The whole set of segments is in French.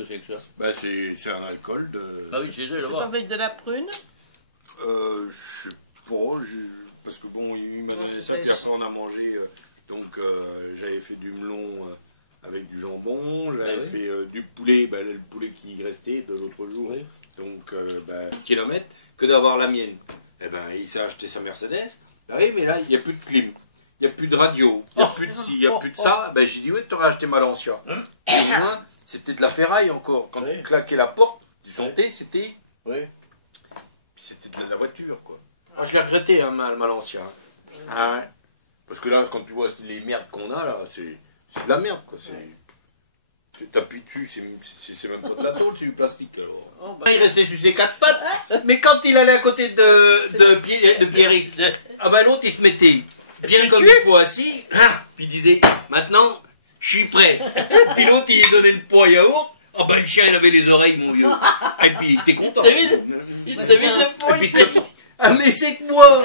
que c'est que ça? Bah c'est un alcool de... Ah oui, chez eux, C'est pas là-bas. avec de la prune? Je sais pas, parce que bon, il m'a Non, donné c'est ça, pas puis après on a mangé, donc j'avais fait du melon avec du jambon, j'avais Bah oui. fait du poulet, bah, le poulet qui restait de l'autre jour, Oui. donc 10 km, que d'avoir la mienne. Eh ben, il s'est acheté sa Mercedes, bah oui, mais là, il n'y a plus de clim, il n'y a plus de radio, il n'y a plus de ci, il n'y a plus de ça, ben j'ai dit, oui, tu aurais acheté ma Lancia. Et au moins, c'était de la ferraille encore, quand Oui. tu claquais la porte, tu sentais, c'était... Oui. Puis c'était de la voiture, quoi. Moi, je l'ai regretté, hein, ma Lancia. Ah ouais. Parce que là, quand tu vois les merdes qu'on a, là, c'est de la merde, quoi. T'appuies dessus, c'est même pas de la tôle, c'est du plastique, alors. Oh, bah. Il restait sur ses quatre pattes, mais quand il allait à côté de Pierrick, ah ben l'autre, il se mettait bien comme il faut assis, hein, puis il disait, maintenant, je suis prêt. Puis l'autre, il lui donnait le poids yaourt. Ah ben le chien, il avait les oreilles, mon vieux. Et puis, t'es content. Il t'a mis le pot, Et puis, ah mais c'est que moi,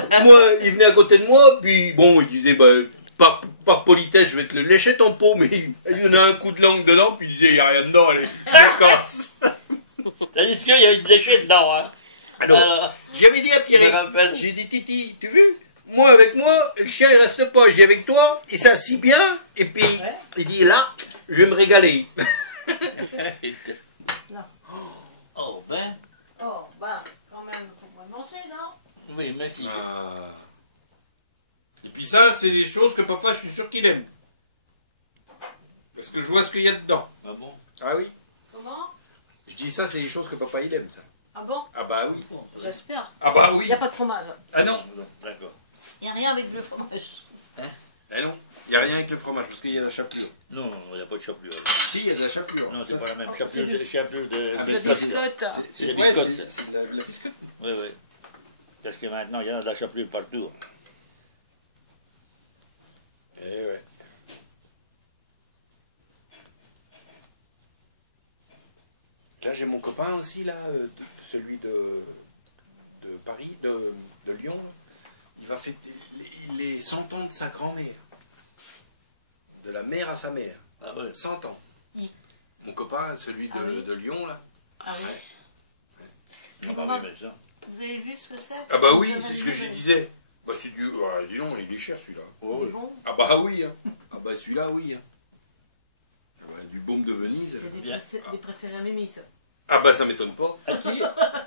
il venait à côté de moi, puis bon, il disait, bah, par politesse, je vais te le lécher ton pot, mais il donnait un coup de langue dedans, puis il disait, il n'y a rien dedans, allez, je la casse. Tandis qu'il y avait une déchet dedans, hein. Alors, j'avais dit à je me rappelle. Pierre, j'ai dit, Titi, tu vu, moi avec moi, le chien il reste pas, j'ai avec toi, il s'assit bien, et puis il dit, là, je vais me régaler. Oh, ben. Oh, bah, quand même, faut pas manger, non? Oui, merci. Ah. Et puis ça, c'est des choses que papa, je suis sûr qu'il aime. Parce que je vois ce qu'il y a dedans. Ah bon? Ah oui. Comment? Je dis ça, c'est des choses que papa, il aime, ça. Ah bon? Ah bah oui. Bon, J'espère. Ah bah Il oui. n'y a pas de fromage. Ah non. D'accord. Il n'y a rien avec le fromage. Eh non. Il n'y a rien avec le fromage, parce qu'il y a de la chapelure. Non, il n'y a pas de chapelure. Si, il y a de la chapelure. Non, c'est Ça, pas la même. c'est Chapelure du- de, chapelure de Ah, C'est mais la biscotte. biscotte. C'est la ouais, biscotte, c'est ça. de la biscotte. Oui, oui. Parce que maintenant, il y a de la chapelure partout. Eh ouais. Là, j'ai mon copain aussi, là, celui de Paris, de Lyon. Il va fêter les 100 ans de sa grand-mère. De la mère à sa mère. Ah ouais. 100 ans. Qui? Mon copain, celui Ah oui. de Lyon, là. Ah oui. Ah bah oui, mais ça. Vous avez vu ce que c'est? Ah bah oui, c'est ce que je disais. Bah c'est du... Ah, dis donc, il est cher, celui-là. Oh, C'est oui. bon. Ah bah oui, hein. Ah bah celui-là, oui. Hein. Ah bah, du baume de Venise. C'est Bien. des préférés à Mimi, ça. Ah bah ça m'étonne pas. À qui?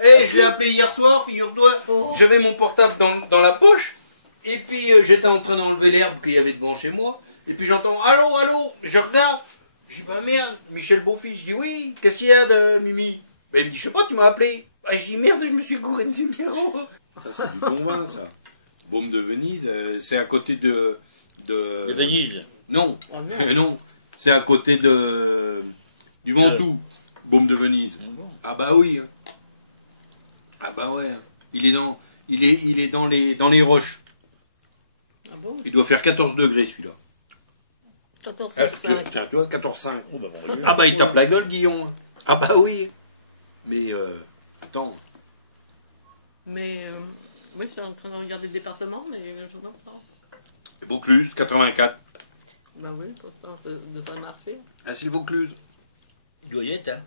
Eh, je l'ai appelé hier soir, figure-toi. Oh. J'avais mon portable dans la poche. Et puis j'étais en train d'enlever l'herbe qu'il y avait devant chez moi. Et puis j'entends allô, allô. Je regarde. Je dis bah merde, Michel Beaufils. Je dis oui, qu'est-ce qu'il y a de Mimi? Ben, il me dit je sais pas, tu m'as appelé. Bah, je dis merde, je me suis gouré de numéro. Ça c'est du convin ça. Baume de Venise, c'est à côté de... De Venise. Non, Oh non. non. C'est à côté du Ventoux. Baume de Venise. Ah bon. Ah bah oui. Hein. Ah bah ouais. Hein. Il est dans les roches. Ah bon? Il doit faire 14 degrés celui-là. 14 Ah, 5. tiens, tu vois, 14,5. Oh, bah, bon, Ah bah il tape la gueule, Guillaume. Ah bah oui. Mais attends. Mais oui, je suis en train de regarder le département, mais je n'en pas. Vaucluse, 84. Bah oui, pourtant, ça devrait marcher. Ah c'est le Vaucluse. Il doit y être, hein.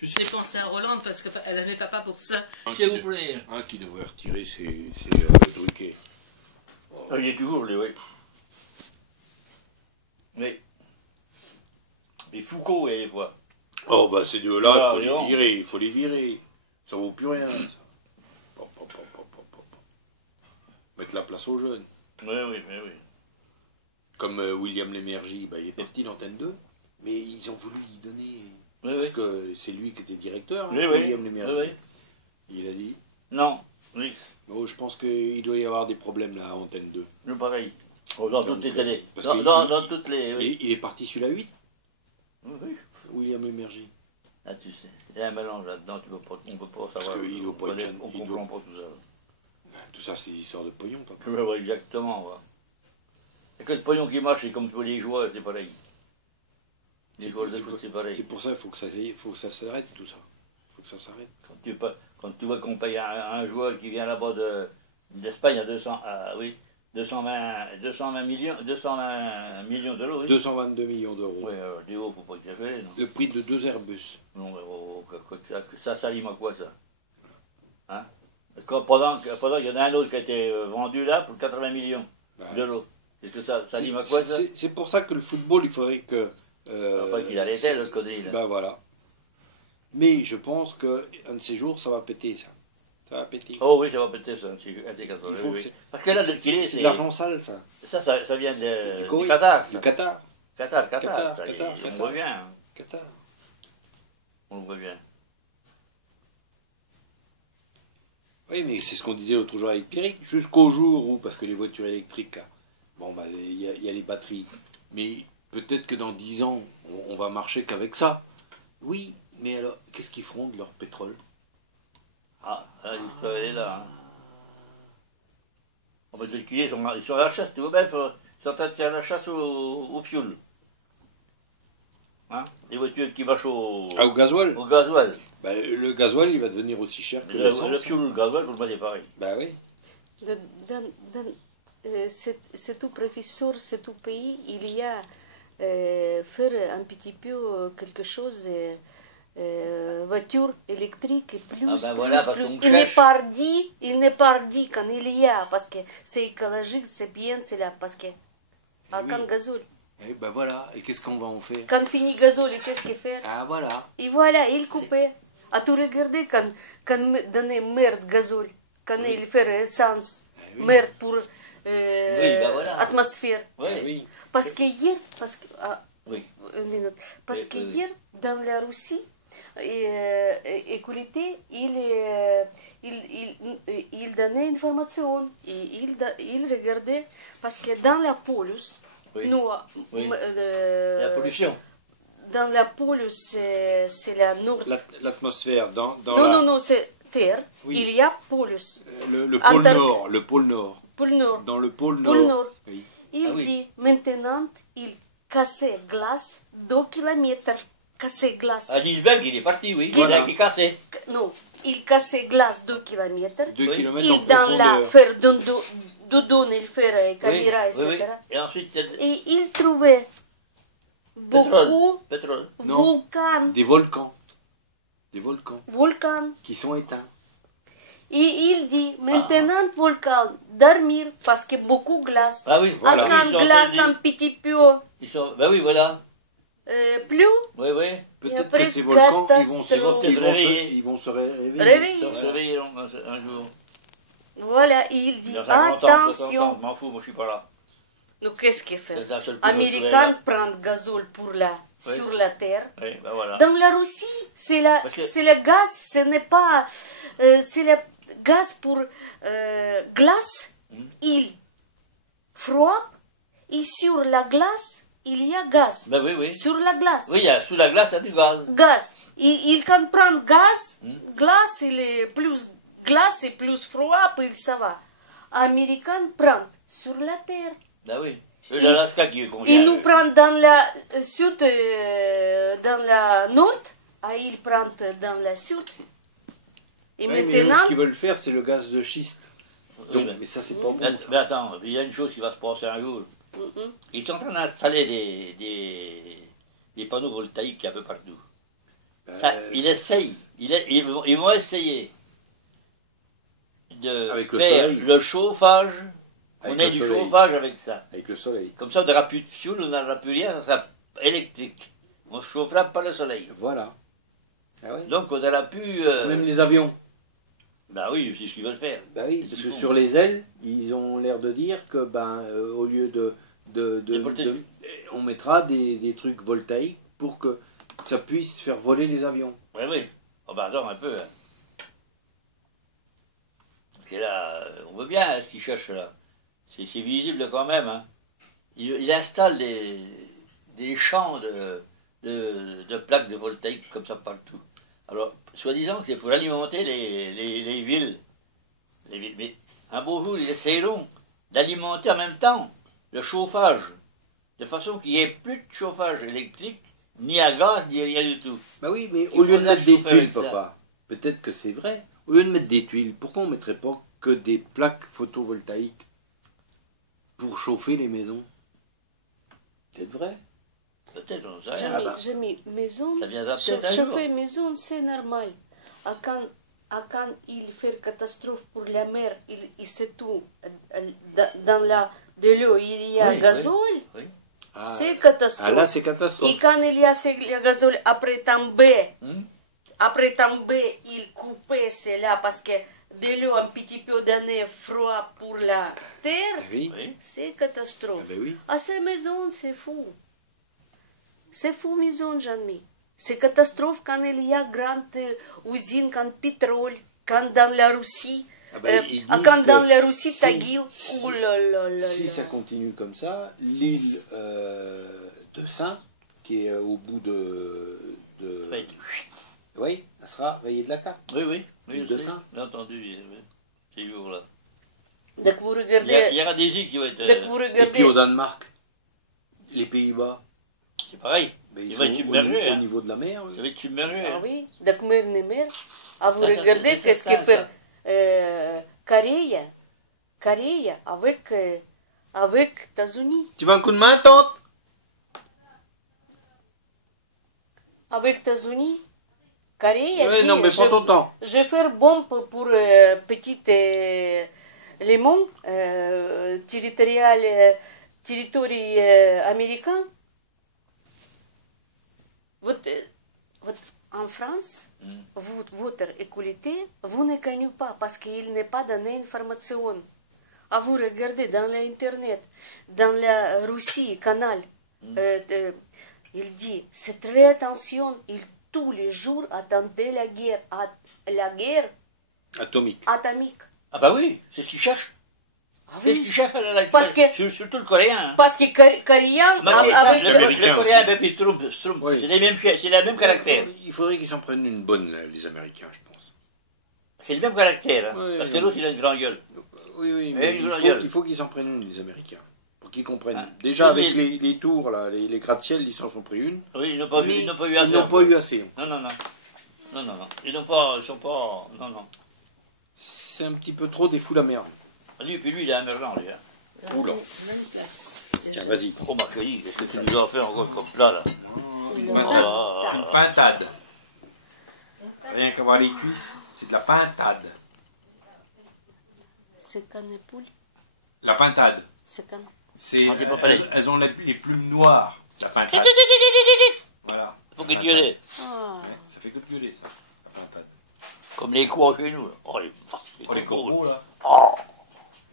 J'ai pensé à Roland parce qu'elle avait papa pour ça. S'il vous plaît. Un qui devrait retirer, c'est Druquet. Ah, il est toujours, lui, oui. Oui. Mais Foucault, il y a des fois. Oh bah ces deux-là, Ah, il faut non. les virer, il faut les virer. Ça vaut plus rien. Ça. Pop, pop, pop, pop, pop, pop. Mettre la place aux jeunes. Oui, oui, mais oui. Comme William Lémergie, bah, il est parti d'Antenne 2, mais ils ont voulu lui donner... Oui, Parce oui. que c'est lui qui était directeur, Oui, hein, oui. William Oui, Lémergie. oui. Il a dit, Non, oui. oh, je pense qu'il doit y avoir des problèmes là à Antenne 2. Nous, pareil. Oh, dans Donc, toutes les télés. parce Dans, qu'il- dans toutes les... Oui. Et il est parti sur la 8, Oui, oui. William Lémergie. Ah, tu sais, il y a un mélange là-dedans, on ne peut pas savoir. qu'il doit pas on être jeune, on il comprend doit- pas tout ça. Tout ça, c'est des histoires de pognon, papa. Oui, oui, exactement. Ouais. Et que le pognon qui marche, c'est comme tous les joueurs, c'est pareil. Les joueurs de C'est foot, pour- c'est pareil. C'est pour ça qu'il faut que ça s'arrête, tout ça. Il faut que ça s'arrête. Quand tu vois qu'on paye un joueur qui vient là-bas d'Espagne à 200, oui, 220 millions d'euros, oui. 222 millions d'euros. Oui, alors, du haut, faut pas exagérer, non. Le prix de 2 Airbus. Non, mais ça s'allume à quoi, ça? Hein? Pendant qu'il y en a un autre qui a été vendu là pour 80 millions d'euros. Est-ce que ça s'allume à quoi, ça? C'est pour ça que le football, il faudrait que... Enfin, qu'il arrêtait, l'autre connerie, là. Ben voilà. Mais je pense qu'un de ces jours, ça va péter, ça. Ça va péter. Oh oui, ça va péter, ça, un de ces 80, Il faut oui, que oui. Parce que là, le c'est kilé, de l'argent sale, ça. Ça vient du Koweït. Qatar, ça. Du Qatar. Qatar, Qatar, ça, Qatar, on Qatar. le revient, hein. Qatar. On le revient. Oui, mais c'est ce qu'on disait l'autre jour avec Pierrick, jusqu'au jour où, parce que les voitures électriques, là, bon, bah, il y a les batteries, mais peut-être que dans 10 ans, on va marcher qu'avec ça. Oui, mais alors, qu'est-ce qu'ils feront de leur pétrole? Ah, l'histoire, elle est là, hein. On va te le culer, ils sont à la chasse, tu vois bien, ils sont en train de faire la chasse au fioul. Hein? Les voitures qui marchent au gasoil? au gasoil. Bah, le gasoil, il va devenir aussi cher que l'essence. Le fioul, le gasoil, pour le mettre pareil. Bah oui. C'est tout professeur, c'est tout pays, il y a faire un petit peu quelque chose, voiture électrique, plus, Ah ben plus, voilà, parce plus. qu'on Il n'est cherche. pas dit quand il y a, parce que c'est écologique, c'est bien, c'est là, parce que oui. quand gazole, Et ben voilà, et qu'est-ce qu'on va en faire? quand finit gazole, qu'est-ce qu'il fait? Ah voilà. Et voilà, il coupait. À tout regarder quand donner merde gazole, quand il fait essence, oui. merde pour ben voilà. atmosphère. Oui. Ah oui. Parce que hier, Oui. une minute. Parce que hier, dans la Russie, écoutez, il donnait information, il regardait, parce que dans la police, Oui. nous, Oui. La pollution. dans la police, c'est la nord. L'atmosphère, dans Non, c'est terre. Oui. Il y a police. le pôle Antarctique. Nord, le pôle Nord. Pôle Nord. Dans le pôle Pôle Nord. Nord. Oui. Il Ah oui. dit maintenant, il cassait glace 2 km. Cassait glace. À Lisbonne, il est parti, oui. Qui- Il a qui cassé. Non, il cassait glace 2 km. 2 Oui. kilomètres en Il dans la profondeur. faire doudou, il fait caméra, Oui, etc. oui. Et ensuite, il y a Et il trouvait beaucoup pétrole. Non. volcans. Des volcans. Des volcans Volcans. qui sont éteints. Et il dit maintenant, volcan, dormir parce que beaucoup glace. Ah oui, voilà. Quand Ils sont glace en train un de- petit peu Ben oui, voilà. plus, Oui, oui. Peut-être après, que ces volcans, catastrophe. ils vont se réveiller. Réveille. Ils sont surveillés un jour. voilà, il dit Dans 50 ans, 60 ans, attention. je m'en fous, moi je suis pas là. Donc qu'est-ce qu'il fait? C'est la seule chose Américain prend gazole pour Oui. sur la terre. Oui, ben voilà. Dans la Russie, c'est Parce que- le gaz, ce n'est pas... c'est le gaz pour glace, il froid, et sur la glace, il y a gaz. Ben oui, oui. Sur la glace. Oui, il y a, sous la glace, il y a du gaz. Gaz. Il quand prend gaz, glace, il est plus glace et plus froid, puis ça va. Américain prend sur la terre. Ben oui. C'est l'Alaska qui convient. Il nous prend dans la sud, dans la nord, il prend dans la sud. Et Oui, mais maintenant, ce qu'ils veulent faire, c'est le gaz de schiste. Donc, Oui, mais ça, c'est pas bon. Mais attends, il y a une chose qui va se passer un jour. Ils sont en train d'installer des panneaux voltaïques un peu partout. Ça, ils essayent, ils vont essayer de Avec le faire soleil. le chauffage. Avec On ait le du soleil. chauffage avec ça. Avec le soleil. Comme ça, on n'aura plus de fioul, on n'aura plus rien, ça sera électrique. On se chauffera par le soleil. Voilà. Ah ouais. Donc, on aura plus. Même les avions. Ben oui, c'est ce qu'ils veulent faire. Bah oui, Qu'est-ce parce qu'ils que font sur les ailes, ils ont l'air de dire que au lieu on mettra des trucs voltaïques pour que ça puisse faire voler les avions. Oui, oui. Oh, ben attends un peu. Hein. Parce que là, on voit bien hein, ce qu'ils cherchent là. C'est visible quand même. Hein. Il installe des champs de plaques de voltaïque comme ça partout. Alors, soi-disant que c'est pour alimenter les villes. Les villes. Mais un beau jour, ils essaieront d'alimenter en même temps le chauffage, de façon qu'il n'y ait plus de chauffage électrique, ni à gaz, ni rien du tout. Bah oui, mais Il au lieu de faudra mettre des chauffer tuiles, avec ça. papa, peut-être que c'est vrai. Au lieu de mettre des tuiles, pourquoi on ne mettrait pas que des plaques photovoltaïques? pour chauffer les maisons. Peut-être vrai. Peut-être, on ne sait rien. J'ai mis maison. Ça viendra peut-être un jour. Chauffer maison, c'est normal. Quand il fait catastrophe pour la mer, il se tout dans de l'eau, il y a Oui, gazole. Oui. Ah, C'est catastrophe. ah, là, c'est catastrophe. Et quand il y a le gazole après tomber, Hmm? il coupait cela parce que de l'eau un petit peu d'année froid pour la terre, Ah oui. Oui. c'est Ah catastrophe. ben oui. À ces maisons, c'est fou. C'est fou, maison, Jean-Mi. C'est catastrophe quand il y a grande usine, quand pétrole, quand dans la Russie, Ah ben, ils disent quand dans que la Russie, si- Tagil, si- oh là là là Si là. ça continue comme ça, l'île de Saint, qui est au bout de Oui, oui, elle sera rayée de la carte. oui. Oui, L'île je de sais. Saint. J'ai entendu. Oui. Ces jours-là. Donc vous Il regardez, y aura des îles qui vont être. donc vous Et puis regardez, au Danemark, les Pays-Bas, C'est pareil. ben, Ils ils vont sont être submergés, au hein. niveau de la mer. eux. Ça va être submergé. ah hein. oui, donc mer ne mer, ah vous Ça, ça, regardez c'est qu'est-ce que certain, fait Corée avec États-Unis. Tu veux un coup de main, tante? Avec États-Unis, Corée a Oui, dit, non, mais prends ton temps. je vais faire bombe pour petite les monts territoire américain. En France, votre écologie, vous ne connaissez pas parce qu'il n'est pas donné information. Ah, vous regardez dans l'Internet, dans la Russie, canal, il dit, c'est très attention, il tous les jours attendait la guerre Atomique. atomique. Ah bah oui, c'est ce qu'ils cherchent. Ah C'est ce oui, qu'ils cherchent là, Parce que- surtout le coréen. Hein. parce que Coréen, Mais avec Américain le coréen aussi. et puis Trump, Oui. c'est la même caractère. Il faudrait qu'ils s'en prennent une bonne, là, les Américains, je pense. C'est le même caractère. Hein. Oui, Parce que oui. l'autre, il a une grande gueule. Oui, oui, Eh, mais une grande gueule. il faut qu'ils s'en prennent une, les Américains. Pour qu'ils comprennent. Ah. Déjà, Oui, avec mais- les tours, là, les gratte-ciel, ils s'en sont pris une. Oui, ils n'ont pas, Mais ils n'ont pas eu ils assez. n'ont pas eu assez. Non, non, non. Non, non, non. Ils n'ont pas. Ils sont pas. Non, non. C'est un petit peu trop des fous la merde. Lui, puis lui, il est émergent, lui. Hein. Oula. Même place. Tiens, vas-y. Oh, ma chérie, qu'est-ce que tu nous as fait encore comme plat, là? Une Ah, pintade. Rien qu'à voir les cuisses, c'est de la pintade. c'est canepoule, La pintade. c'est can. C'est, Ah, c'est pas pareil. elles ont les plumes noires, la pintade. Voilà. faut qu'il gueule. Ah, Ouais, ça fait que de gueuler, ça. La pintade. Comme les croix chez nous. Là. Oh, les farces, Oh, les corbeaux, là. Oh,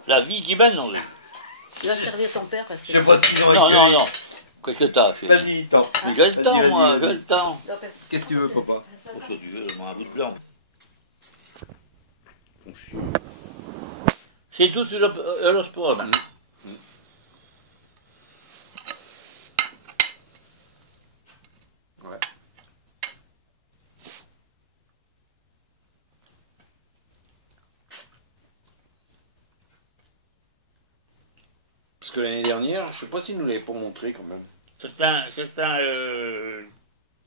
la vie qui mène, non, lui. Tu vas servir ton père parce que. Je sais pas s'ils ont Non, non, gueulé. non. Qu'est-ce que t'as, chérie? Vas-y, tant. Mais j'ai le Vas-y, temps, vas-y, moi, vas-y. j'ai le temps. Qu'est-ce que tu veux, papa? Qu'est-ce que tu veux, moi, un bout de blanc. C'est tout sur Eurosport. Hein. Ouais. Parce que l'année dernière, je sais pas s'ils nous l'avaient pas montré quand même. C'est un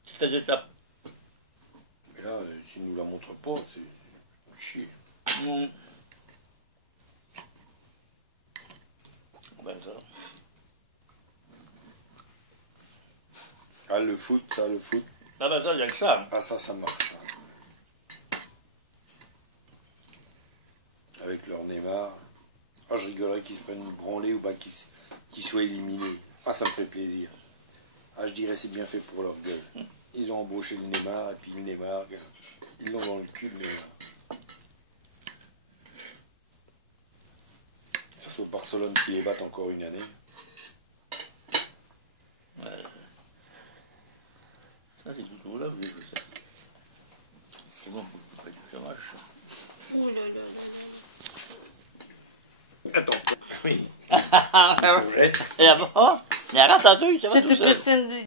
qui faisait ça. Mais là, s'ils nous la montrent pas, c'est chier. Mm. Ben, ça. Ah, le foot, ça, le foot. Ah ben ça, il y a que ça. Ah, ça marche. hein. Avec leur Neymar. Ah, je rigolerais qu'ils se prennent une branlée ou pas qu'ils soient éliminés. Ah, ça me fait plaisir. Ah, je dirais c'est bien fait pour leur gueule. Ils ont embauché le Neymar, et puis le Neymar, ils l'ont dans le cul, le Neymar. Ça soit Barcelone qui les batte encore une année. Ça, c'est tout là, vous voulez que ça. C'est bon, pas du fromage. Oh là là là. Attends. Oui. Et là, oh, il y a ratatouille, ça va Cette tout seul. personne